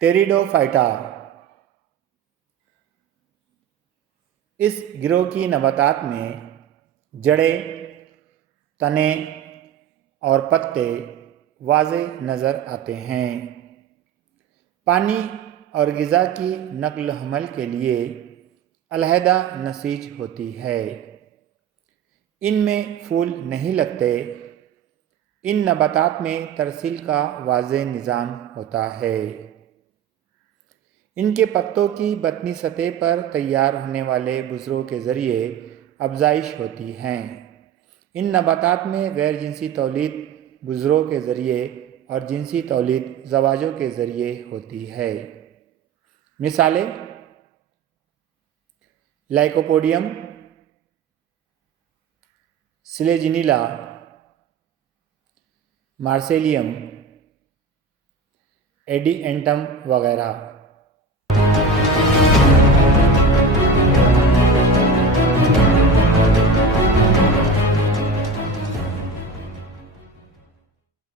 Pteridophyta. इस गिरोह की नबातात में जड़ें, तने और पत्ते वाज़े नज़र आते हैं। पानी और ग़िज़ा की नक़ल हमल के लिए अलहदा नसीज होती है। इनमें फूल नहीं लगते। इन नबातात में तरसील का वाज़े निज़ाम होता है। इनके पत्तों की बतनी सतह पर तैयार होने वाले बुज़रों के ज़रिए अफ़ज़ाइश होती हैं। इन नबातात में गैर जिनसी तौलीद बुज़रों के ज़रिए और जिनसी तौलीद ज़वाजों के ज़रिए होती है। मिसालें: लाइकोपोडियम, सिलेजिनिला, मार्सेलियम, एडिएंटम वगैरह।